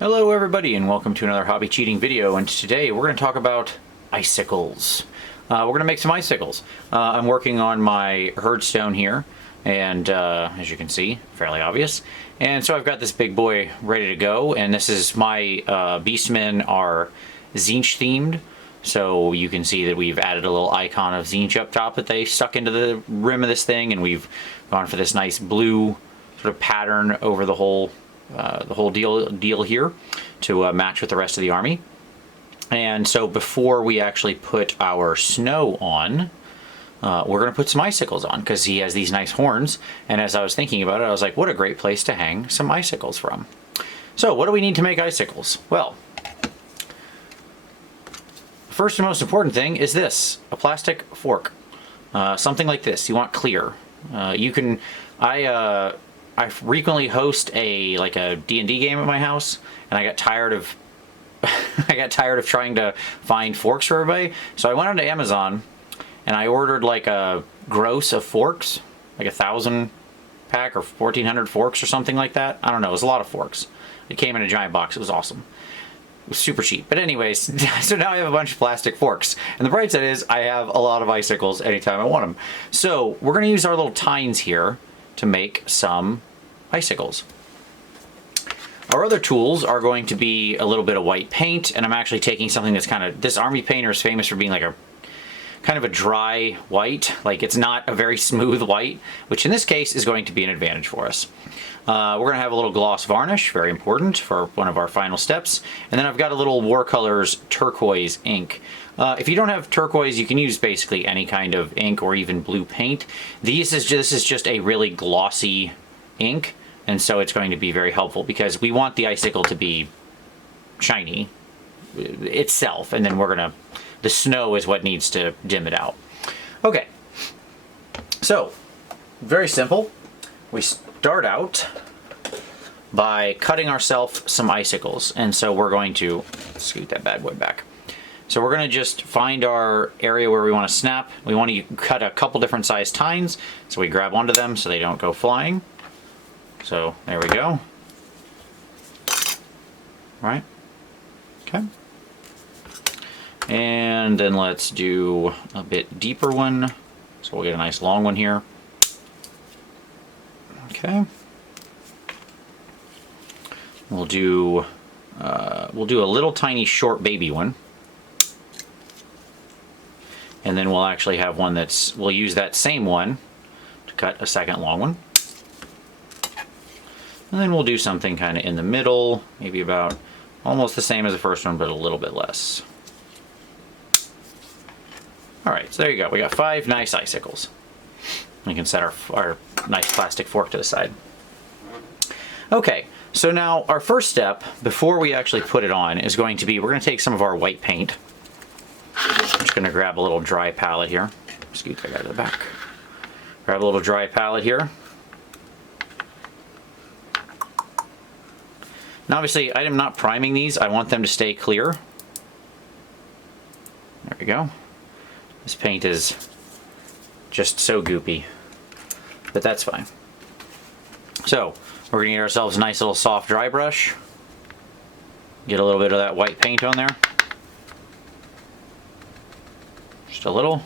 Hello everybody and welcome to another hobby cheating video, and today we're going to talk about icicles. We're going to make some icicles. I'm working on my herdstone here, and as you can see, fairly obvious. And so I've got this big boy ready to go, and this is my beastmen are Tzeentch themed. So you can see that we've added a little icon of Tzeentch up top that they stuck into the rim of this thing, and we've gone for this nice blue sort of pattern over the whole deal here to match with the rest of the army. And so before we actually put our snow on, we're going to put some icicles on, because he has these nice horns. And as I was thinking about it, I was like, what a great place to hang some icicles from. So what do we need to make icicles? Well, first and most important thing is this, a plastic fork. Something like this. You want clear. I frequently host a D&D game at my house, and I got tired of trying to find forks for everybody. So I went onto Amazon and I ordered like a gross of forks, like 1,000 pack or 1,400 forks or something like that. I don't know, it was a lot of forks. It came in a giant box. It was awesome. It was super cheap. But anyways, so now I have a bunch of plastic forks. And the bright side is I have a lot of icicles anytime I want them. So we're going to use our little tines here to make some icicles. Our other tools are going to be a little bit of white paint, and I'm actually taking something that's this army painter is famous for being like a kind of a dry white. Like, it's not a very smooth white, which in this case is going to be an advantage for us. We're going to have a little gloss varnish, very important for one of our final steps. And then I've got a little Warcolors turquoise ink. If you don't have turquoise, you can use basically any kind of ink or even blue paint. This is just a really glossy ink, and so it's going to be very helpful because we want the icicle to be shiny itself, and then the snow is what needs to dim it out. Okay, so very simple. We start out by cutting ourselves some icicles, and so we're going to scoot that bad boy back. So we're going to just find our area where we want to snap. We want to cut a couple different size tines, so we grab onto them so they don't go flying. So there we go. All right. Okay. And then let's do a bit deeper one. So we'll get a nice long one here. Okay. We'll do a little tiny short baby one. And then we'll actually have one we'll use that same one to cut a second long one. And then we'll do something kind of in the middle, maybe about almost the same as the first one, but a little bit less. All right, so there you go. We got 5 nice icicles. We can set our nice plastic fork to the side. Okay, so now our first step, before we actually put it on, is going to be, we're going to take some of our white paint. I'm just going to grab a little dry palette here. Scoot that guy to the back. Grab a little dry palette here. Now obviously, I am not priming these. I want them to stay clear. There we go. This paint is just so goopy, but that's fine. So we're gonna get ourselves a nice little soft dry brush. Get a little bit of that white paint on there. Just a little.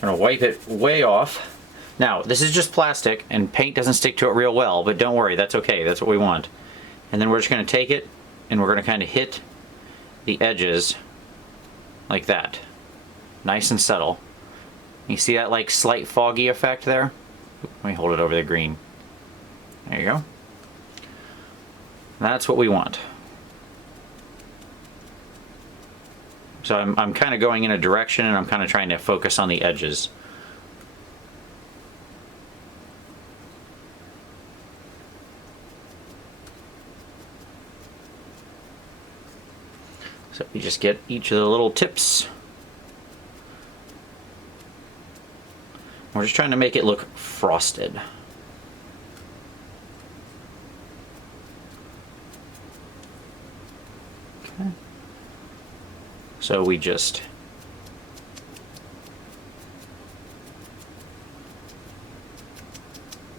I'm gonna wipe it way off. Now, this is just plastic and paint doesn't stick to it real well, but don't worry, that's okay. That's what we want. And then we're just going to take it and we're going to kind of hit the edges like that. Nice and subtle. You see that like slight foggy effect there? Let me hold it over the green. There you go. That's what we want. So I'm kind of going in a direction and I'm kind of trying to focus on the edges. So we just get each of the little tips. We're just trying to make it look frosted. Okay. So we just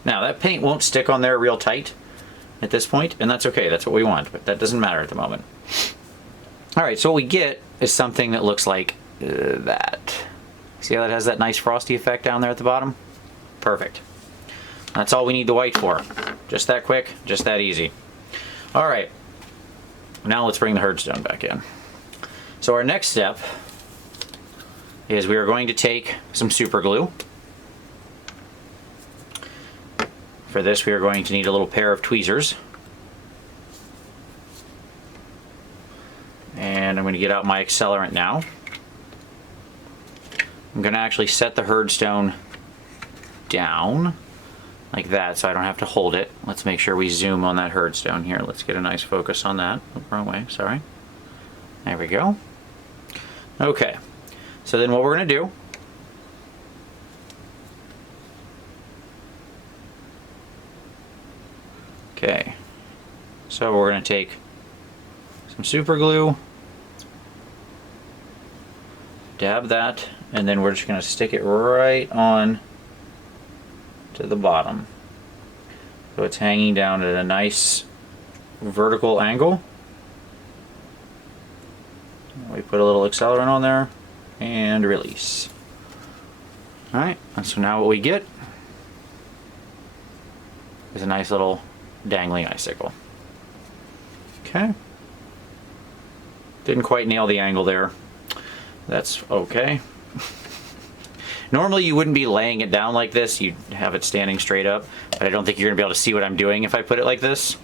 Now that paint won't stick on there real tight at this point, and that's okay, that's what we want, but that doesn't matter at the moment. Alright, so what we get is something that looks like that. See how that has that nice frosty effect down there at the bottom? Perfect. That's all we need the white for. Just that quick, just that easy. Alright, now let's bring the herdstone back in. So our next step is we are going to take some super glue. For this we are going to need a little pair of tweezers. And I'm going to get out my accelerant now. I'm going to actually set the herdstone down like that so I don't have to hold it. Let's make sure we zoom on that herdstone here. Let's get a nice focus on that. Oh, wrong way, sorry. There we go. Okay, so then what we're going to do okay, so we're going to take some super glue, dab that, and then we're just going to stick it right on to the bottom. So it's hanging down at a nice vertical angle. We put a little accelerant on there and release. Alright, and so now what we get is a nice little dangling icicle. Okay. Didn't quite nail the angle there. That's okay. Normally you wouldn't be laying it down like this, you'd have it standing straight up, but I don't think you're going to be able to see what I'm doing if I put it like this.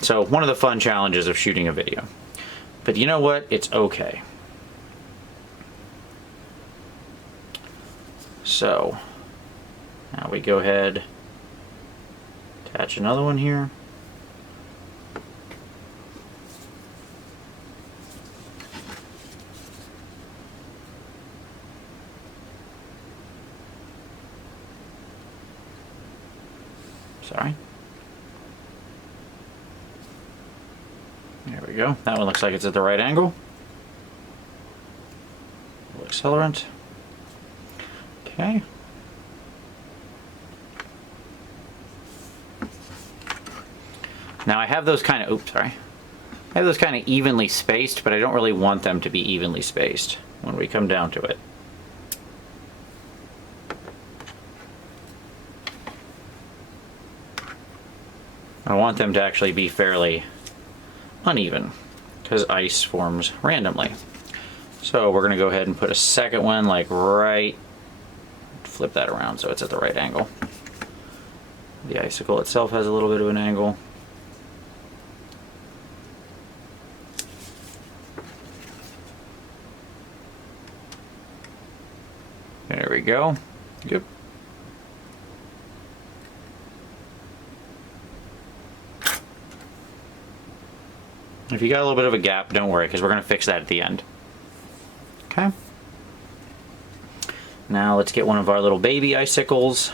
So one of the fun challenges of shooting a video. But you know what? It's okay. So now we go ahead, attach another one here. Sorry. There we go. That one looks like it's at the right angle. A little accelerant. Okay. Now I have those kind of, oops, sorry. I have those kind of evenly spaced, but I don't really want them to be evenly spaced when we come down to it. I want them to actually be fairly uneven because ice forms randomly. So we're going to go ahead and put a second one like right, flip that around so it's at the right angle. The icicle itself has a little bit of an angle. There we go. Yep. If you got a little bit of a gap, don't worry, because we're going to fix that at the end. Okay. Now let's get one of our little baby icicles.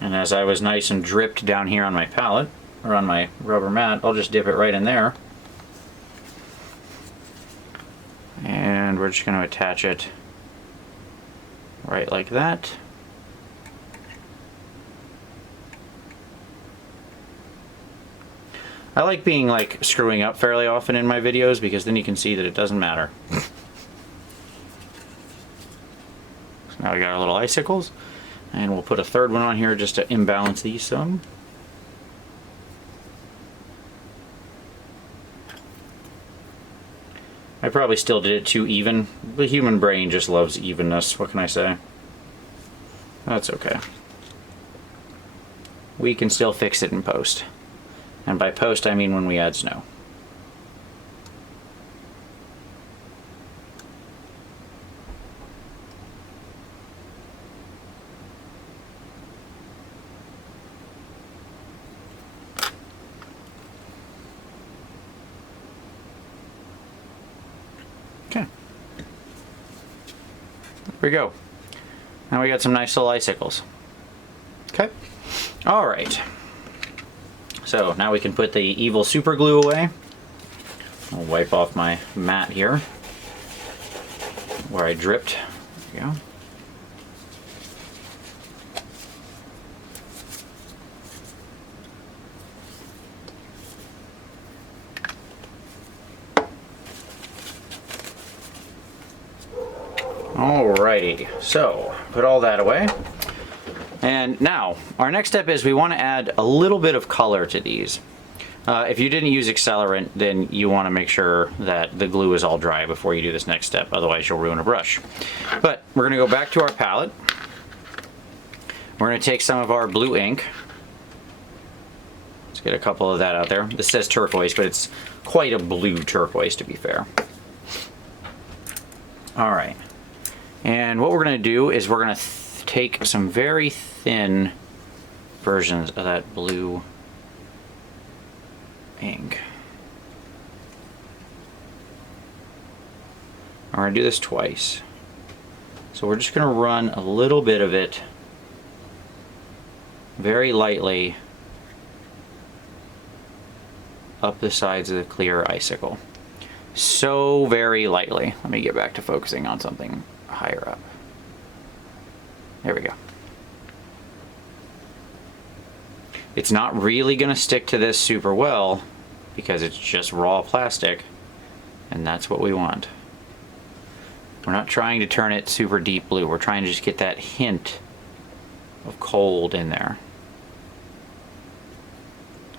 And as I was nice and dripped down here on my palette, or on my rubber mat, I'll just dip it right in there. And we're just going to attach it right like that. I like being like screwing up fairly often in my videos because then you can see that it doesn't matter. So now we got our little icicles, and we'll put a third one on here just to imbalance these some. I probably still did it too even. The human brain just loves evenness. What can I say? That's okay. We can still fix it in post. And by post, I mean when we add snow. Okay. There we go. Now we got some nice little icicles. Okay. All right. So now we can put the evil super glue away. I'll wipe off my mat here where I dripped. There we go. Alrighty, so put all that away. And now, our next step is we want to add a little bit of color to these. If you didn't use accelerant, then you want to make sure that the glue is all dry before you do this next step, otherwise you'll ruin a brush. But we're going to go back to our palette. We're going to take some of our blue ink. Let's get a couple of that out there. This says turquoise, but it's quite a blue turquoise to be fair. Alright. And what we're going to do is we're going to take some very thin versions of that blue ink. We're going to do this twice. So we're just going to run a little bit of it very lightly up the sides of the clear icicle. So very lightly. Let me get back to focusing on something higher up. There we go. It's not really going to stick to this super well because it's just raw plastic, and that's what we want. We're not trying to turn it super deep blue. We're trying to just get that hint of cold in there.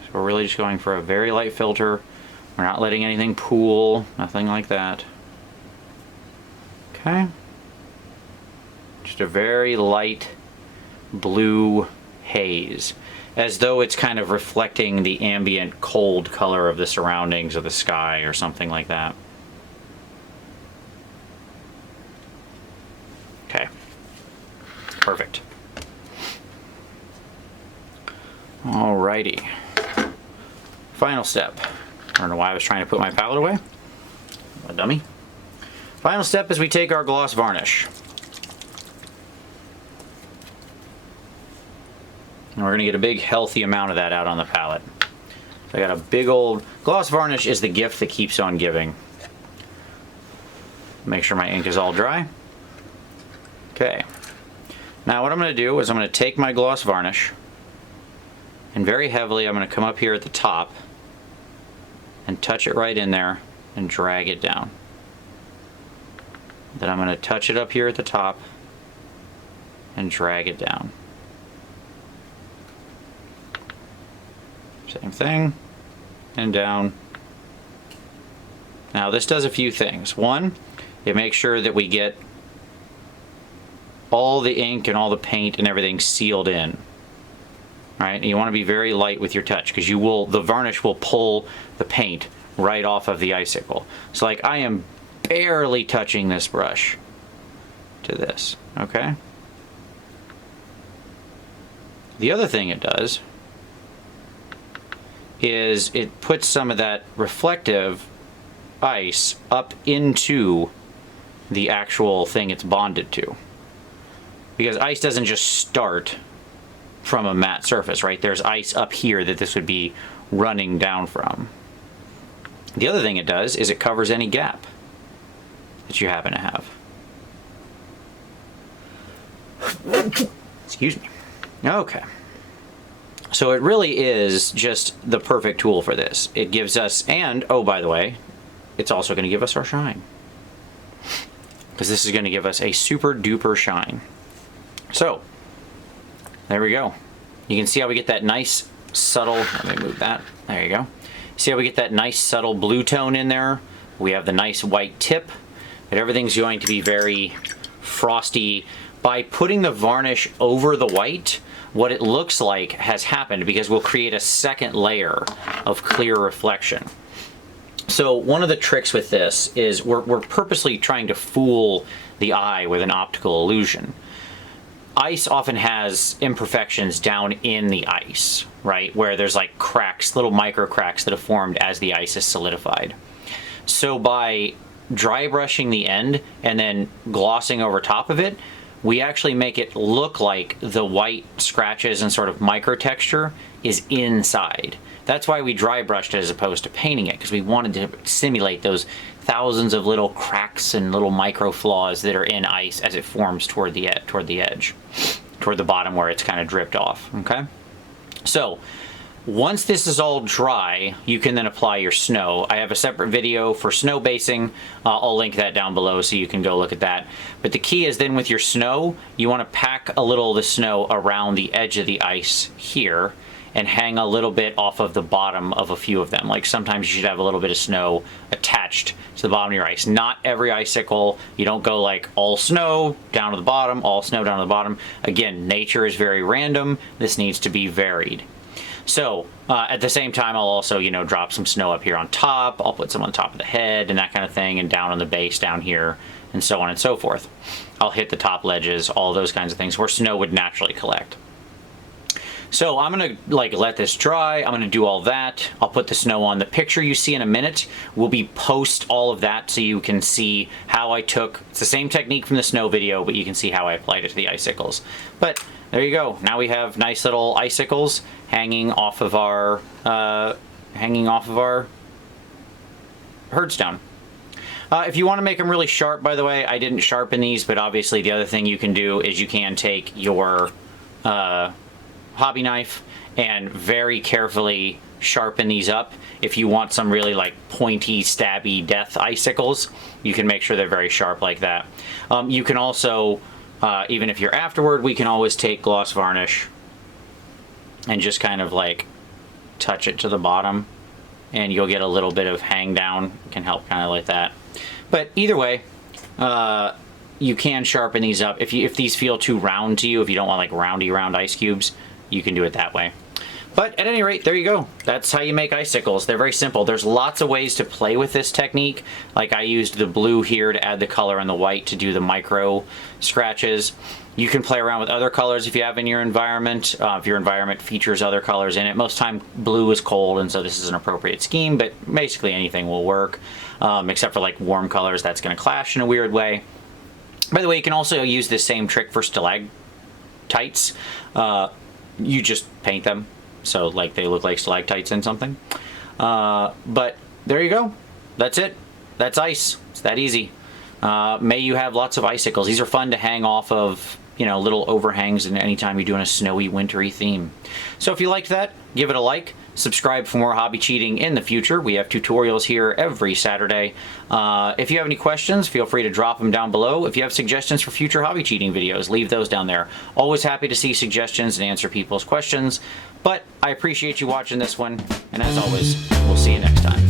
So we're really just going for a very light filter. We're not letting anything pool, nothing like that. Okay. Just a very light blue haze, as though it's kind of reflecting the ambient cold color of the surroundings of the sky or something like that. Okay. Perfect. Alrighty. Final step. I don't know why I was trying to put my palette away. I'm a dummy. Final step is we take our gloss varnish. And we're going to get a big healthy amount of that out on the palette. So I got a big old... Gloss varnish is the gift that keeps on giving. Make sure my ink is all dry. Okay. Now what I'm going to do is I'm going to take my gloss varnish and very heavily I'm going to come up here at the top and touch it right in there and drag it down. Then I'm going to touch it up here at the top and drag it down. Same thing, and down. Now this does a few things. One, it makes sure that we get all the ink and all the paint and everything sealed in. Right? And you want to be very light with your touch because the varnish will pull the paint right off of the icicle. So like I am barely touching this brush to this, okay? The other thing it does is it puts some of that reflective ice up into the actual thing it's bonded to. Because ice doesn't just start from a matte surface, right? There's ice up here that this would be running down from. The other thing it does is it covers any gap that you happen to have. Excuse me. Okay. So it really is just the perfect tool for this. It gives us, and oh, by the way, it's also going to give us our shine. Because this is going to give us a super duper shine. So, there we go. You can see how we get that nice subtle, let me move that, there you go. See how we get that nice subtle blue tone in there? We have the nice white tip, but everything's going to be very frosty. By putting the varnish over the white, what it looks like has happened because we'll create a second layer of clear reflection. So one of the tricks with this is we're purposely trying to fool the eye with an optical illusion. Ice often has imperfections down in the ice, right? Where there's like cracks, little micro cracks that have formed as the ice is solidified. So by dry brushing the end and then glossing over top of it, we actually make it look like the white scratches and sort of micro texture is inside. That's why we dry brushed it as opposed to painting it, because we wanted to simulate those thousands of little cracks and little micro flaws that are in ice as it forms toward the edge, toward the bottom where it's kind of dripped off, okay? So once this is all dry, you can then apply your snow. I have a separate video for snow basing. I'll link that down below so you can go look at that. But the key is then with your snow, you want to pack a little of the snow around the edge of the ice here and hang a little bit off of the bottom of a few of them. Like sometimes you should have a little bit of snow attached to the bottom of your ice. Not every icicle. You don't go like all snow down to the bottom, all snow down to the bottom. Again, nature is very random. This needs to be varied. So at the same time, I'll also, you know, drop some snow up here on top. I'll put some on top of the head and that kind of thing, and down on the base down here, and so on and so forth. I'll hit the top ledges, all those kinds of things where snow would naturally collect. So I'm gonna like let this dry. I'm gonna do all that. I'll put the snow on. The picture you see in a minute will be post all of that so you can see how I took, it's the same technique from the snow video, but you can see how I applied it to the icicles. But there you go. Now we have nice little icicles hanging off of our herdstone. If you want to make them really sharp, by the way, I didn't sharpen these, but obviously the other thing you can do is you can take your hobby knife and very carefully sharpen these up. If you want some really like pointy, stabby death icicles, you can make sure they're very sharp like that. You can also, even if you're afterward, we can always take gloss varnish and just kind of like touch it to the bottom, and you'll get a little bit of hang down. It can help kind of like that. But either way, you can sharpen these up. If these feel too round to you, if you don't want like roundy round ice cubes, you can do it that way. But at any rate, there you go. That's how you make icicles. They're very simple. There's lots of ways to play with this technique. Like I used the blue here to add the color and the white to do the micro scratches. You can play around with other colors if you have in your environment. If your environment features other colors in it. Most time blue is cold, and so this is an appropriate scheme, but basically anything will work. Except for like warm colors, that's gonna clash in a weird way. By the way, you can also use this same trick for stalactites. You just paint them so like they look like stalactites in something. But there you go. That's it. That's ice. It's that easy. May you have lots of icicles. These are fun to hang off of, you know, little overhangs and anytime you're doing a snowy, wintry theme. So if you liked that, give it a like. Subscribe for more hobby cheating in the future. We have tutorials here every Saturday. If you have any questions, feel free to drop them down below. If you have suggestions for future hobby cheating videos, leave those down there. Always happy to see suggestions and answer people's questions. But I appreciate you watching this one, and as always, we'll see you next time.